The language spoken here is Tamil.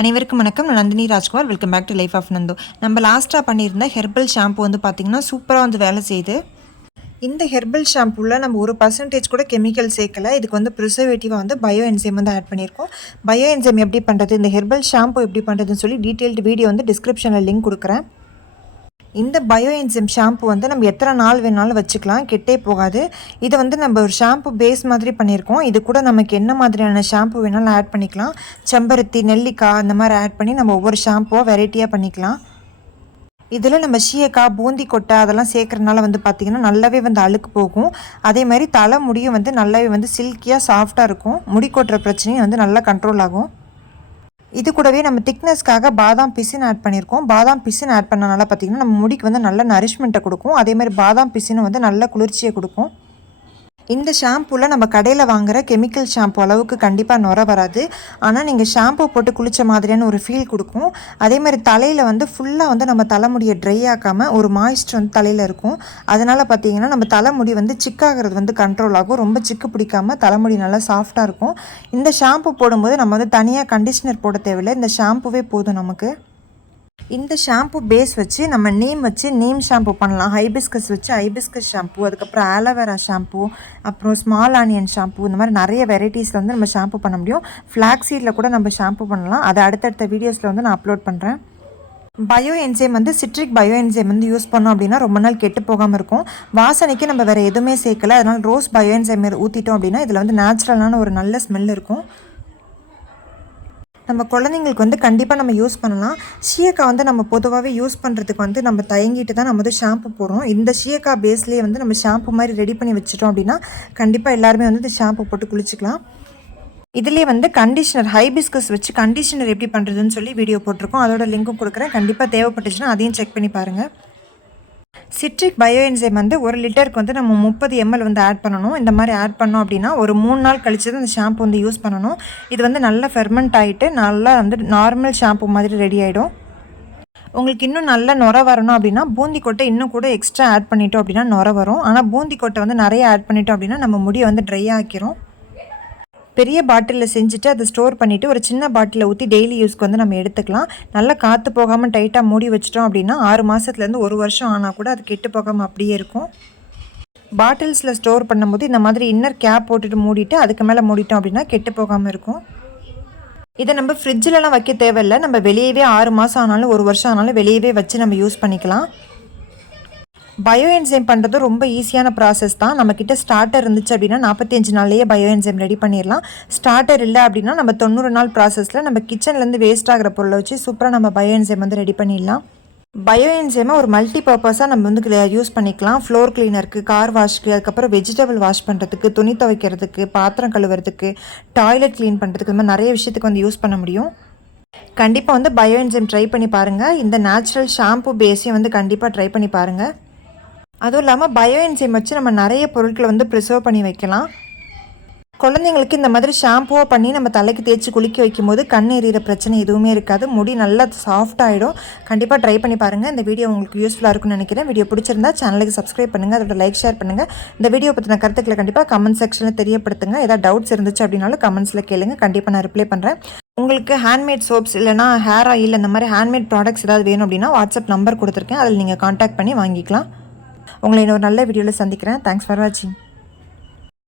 அனைவருக்கும் வணக்கம். நான் Nandhini Rajkumar. Welcome back to life of Nandhu. நம்ம லாஸ்ட்டாக பண்ணியிருந்த ஹெர்பல் ஷாம்பு வந்து பார்த்திங்கன்னா சூப்பராக வந்து வேலை செய்யுது. இந்த ஹெர்பல் ஷாம்புவில் நம்ம 1% கூட கெமிக்கல் சேர்க்கலை. இதுக்கு வந்து ப்ரிசர்வேட்டிவாக வந்து பயோ என்சைம் வந்து ஆட் பண்ணியிருக்கோம். பயோ என்சைம் எப்படி பண்ணுறது, இந்த ஹெர்பல் ஷாம்பு எப்படி பண்ணுறதுன்னு சொல்லி டீட்டெயில்டு வீடியோ வந்து டிஸ்கிரிப்ஷனில் லிங்க் கொடுக்குறேன். இந்த பயோ என்சைம் ஷாம்பு வந்து நம்ம எத்தனை நாள் வேணாலும் வச்சுக்கலாம், கெட்டே போகாது. இதை வந்து நம்ம ஒரு ஷாம்பு பேஸ் மாதிரி பண்ணியிருக்கோம். இது கூட நமக்கு என்ன மாதிரியான ஷாம்பு வேணாலும் ஆட் பண்ணிக்கலாம். செம்பருத்தி, நெல்லிக்காய் அந்த மாதிரி ஆட் பண்ணி நம்ம ஒவ்வொரு ஷாம்புவாக வெரைட்டியாக பண்ணிக்கலாம். இதில் நம்ம சீயக்காய், பூந்தி கொட்டை அதெல்லாம் சேர்க்குறதுனால வந்து பார்த்திங்கன்னா நல்லாவே வந்து அழுக்கு போகும். அதே மாதிரி தலை முடியும் வந்து நல்லாவே வந்து சில்கியாக சாஃப்டாக இருக்கும். முடி கொட்டுற பிரச்சனையும் வந்து நல்லா கண்ட்ரோல் ஆகும். இது கூடவே நம்ம திக்னஸ்க்காக பாதாம் பிசின் ஆட் பண்ணியிருக்கோம். பாதாம் பிசின் ஆட் பண்ணனால பார்த்திங்கன்னா நம்ம முடிக்கு வந்து நல்ல நரிஷ்மெண்ட்டை கொடுக்கும். அதேமாதிரி பாதாம் பிசினும் வந்து நல்ல குளிர்ச்சியை கொடுக்கும். இந்த ஷாம்பூவில் நம்ம கடையில் வாங்குகிற கெமிக்கல் ஷாம்பு அளவுக்கு கண்டிப்பாக நுர வராது. ஆனால் நீங்கள் ஷாம்பு போட்டு குளித்த மாதிரியான ஒரு ஃபீல் கொடுக்கும். அதேமாதிரி தலையில் வந்து ஃபுல்லாக வந்து நம்ம தலைமுடியை ட்ரை ஆக்காமல் ஒரு மாய்ஸ்டர் வந்து தலையில் இருக்கும். அதனால் பார்த்திங்கன்னா நம்ம தலைமுடி வந்து சிக்காகிறது வந்து கண்ட்ரோல் ஆகும். ரொம்ப சிக்கு பிடிக்காமல் தலைமுடி நல்லா சாஃப்டாக இருக்கும். இந்த ஷாம்பு போடும்போது நம்ம வந்து தனியாக கண்டிஷ்னர் போட தேவையில்லை. இந்த ஷாம்புவே போதும் நமக்கு. இந்த ஷாம்பு பேஸ் வச்சு நம்ம நீம் வச்சு நீம் ஷாம்பு பண்ணலாம். ஹைபிஸ்கஸ் வச்சு ஹைபிஸ்கஸ் ஷாம்பு, அதுக்கப்புறம் ஆலோவேரா ஷாம்பு, அப்புறம் ஸ்மால் ஆனியன் ஷாம்பு, இந்த மாதிரி நிறைய வெரைட்டிஸில் வந்து நம்ம ஷாம்பு பண்ண முடியும். ஃப்ளாக் சீடில் கூட நம்ம ஷாம்பு பண்ணலாம். அதை அடுத்தடுத்த வீடியோஸில் வந்து நான் அப்லோட் பண்ணுறேன். பயோ என்சைம் வந்து சிட்ரிக் பயோ என்சைம் வந்து யூஸ் பண்ணோம் அப்படின்னா ரொம்ப நாள் கெட்டு போகாமல் இருக்கும். வாசனைக்கு நம்ம வேறு எதுவுமே சேர்க்கலை. அதனால் ரோஸ் பயோ என்சைம் ஊற்றிட்டோம் அப்படின்னா இதில் வந்து நேச்சுரலான ஒரு நல்ல ஸ்மெல் இருக்கும். நம்ம குழந்தைங்களுக்கு வந்து கண்டிப்பாக நம்ம யூஸ் பண்ணலாம். சீயக்காய் வந்து நம்ம பொதுவாகவே யூஸ் பண்ணுறதுக்கு வந்து நம்ம தயங்கிட்டு தான் நம்ம வந்து ஷாம்பு போடுறோம். இந்த சீயக்காய் பேஸ்லேயே வந்து நம்ம ஷாம்பு மாதிரி ரெடி பண்ணி வச்சுட்டோம் அப்படின்னா கண்டிப்பாக எல்லாருமே வந்து இந்த ஷாம்பு போட்டு குளிச்சிக்கலாம். இதிலே வந்து கண்டிஷனர் ஹைபிஸ்கஸ் வச்சு கண்டிஷனர் எப்படி பண்ணுறதுன்னு சொல்லி வீடியோ போட்டிருக்கோம். அதோட லிங்க்கும் கொடுக்குறேன். கண்டிப்பாக தேவைப்பட்டுச்சுன்னா அதையும் செக் பண்ணி பாருங்கள். சிட்ரிக் பயோ என்சைம் வந்து 1 லிட்டருக்கு வந்து நம்ம 30 ml வந்து ஆட் பண்ணணும். இந்த மாதிரி ஆட் பண்ணோம் அப்படின்னா ஒரு 3 நாள் கழிச்சு தான் இந்த ஷாம்பு வந்து யூஸ் பண்ணணும். இது வந்து நல்லா ஃபெர்மெண்ட் ஆகிட்டு நல்லா வந்து நார்மல் ஷாம்பு மாதிரி ரெடி ஆகிடும். உங்களுக்கு இன்னும் நல்லா நுர வரணும் அப்படின்னா பூந்தி கொட்டை இன்னும் கூட எக்ஸ்ட்ரா ஆட் பண்ணிட்டோம் அப்படின்னா நுர வரும். ஆனால் பூந்தி கொட்டை வந்து நிறைய ஆட் பண்ணிட்டோம் அப்படின்னா நம்ம முடியை வந்து ட்ரை ஆக்கிரும். பெரிய பாட்டிலில் செஞ்சுட்டு அதை ஸ்டோர் பண்ணிவிட்டு ஒரு சின்ன பாட்டிலில் ஊற்றி டெய்லி யூஸ்க்கு வந்து நம்ம எடுத்துக்கலாம். நல்லா காற்று போகாமல் டைட்டாக மூடி வச்சிட்டோம் அப்படின்னா 6 மாதத்துலேருந்து 1 வருஷம் ஆனால் கூட அது கெட்டு போகாமல் அப்படியே இருக்கும். பாட்டில்ஸில் ஸ்டோர் பண்ணும்போது இந்த மாதிரி இன்னர் கேப் போட்டுட்டு மூடிட்டு அதுக்கு மேலே மூடிட்டோம் அப்படின்னா கெட்டு போகாமல் இருக்கும். இதை நம்ம ஃப்ரிட்ஜிலலாம் வைக்க தேவையில்லை. நம்ம வெளியவே 6 மாதம் ஆனாலும் 1 வருஷம் ஆனாலும் வெளியவே வச்சு நம்ம யூஸ் பண்ணிக்கலாம். பயோ என்சைம் பண்ணுறது ரொம்ப ஈஸியான ப்ராசஸ் தான். நம்மக்கிட்ட ஸ்டார்டர் இருந்துச்சு அப்படின்னா 45 நாள்லேயே பயோ என்சைம் ரெடி பண்ணிடலாம். ஸ்டார்டர் இல்லை அப்படின்னா நம்ம 90 நாள் ப்ராசஸில் நம்ம கிச்சன்லேருந்து வேஸ்ட் ஆகிற பொருளை வச்சு சூப்பராக நம்ம பயோ என்சைம் வந்து ரெடி பண்ணிடலாம். பயோ என்சைமை ஒரு மல்டி பர்பஸாக நம்ம வந்து யூஸ் பண்ணிக்கலாம். ஃப்ளோர் கிளீனருக்கு, கார் வாஷ்க்கு, அதுக்கப்புறம் வெஜிடபிள் வாஷ் பண்ணுறதுக்கு, துணி துவைக்கிறதுக்கு, பாத்திரம் கழுவுறதுக்கு, டாய்லெட் க்ளீன் பண்ணுறதுக்கு, இந்த மாதிரி நிறைய விஷயத்துக்கு வந்து யூஸ் பண்ண முடியும். கண்டிப்பாக வந்து பயோ என்சைம் ட்ரை பண்ணி பாருங்கள். இந்த நேச்சுரல் ஷாம்பு பேஸையும் வந்து கண்டிப்பாக ட்ரை பண்ணி பாருங்கள். அதுவும் இல்லாமல் பயோ என்சைம் வச்சு நம்ம நிறைய பொருட்களை வந்து ப்ரிசர்வ் பண்ணி வைக்கலாம். குழந்தைங்களுக்கு இந்த மாதிரி ஷாம்புவாக பண்ணி நம்ம தலைக்கு தேய்ச்சி குளிக்க வைக்கும்போது கண் எறிகிற பிரச்சனை எதுவுமே இருக்காது. முடி நல்லா சாஃப்ட் ஆகிடும். கண்டிப்பாக ட்ரை பண்ணி பாருங்கள். இந்த வீடியோ உங்களுக்கு யூஸ்ஃபுல்லாக இருக்கும்னு நினைக்கிறேன். வீடியோ பிடிச்சிருந்தா சேனலுக்கு சப்ஸ்கிரைப் பண்ணுங்கள். அதோட லைக், ஷேர் பண்ணுங்கள். இந்த வீடியோ பற்றின கருத்துக்களை கண்டிப்பாக கமெண்ட் செக்ஷனில் தெரியப்படுத்துங்க. ஏதாவது டவுட்ஸ் இருந்துச்சு அப்படின்னாலும் கமெண்ட்ஸில் கேளுங்க. கண்டிப்பாக நான் ரிப்ளை பண்ணுறேன். உங்களுக்கு ஹேண்ட்மேட் சோப்ஸ் இல்லைனா ஹேர் ஆயில் அந்த மாதிரி ஹேண்ட்மேட் ப்ராடக்ட்ஸ் ஏதாவது வேணும் அப்படின்னா வாட்ஸ்அப் நம்பர் கொடுத்துருக்கேன். அதில் நீங்கள் காண்டாக்ட் பண்ணி வாங்கிக்கலாம். உங்களை இன்னொரு நல்ல வீடியோவில் சந்திக்கிறேன். தேங்க்ஸ் ஃபார் வாட்சிங்.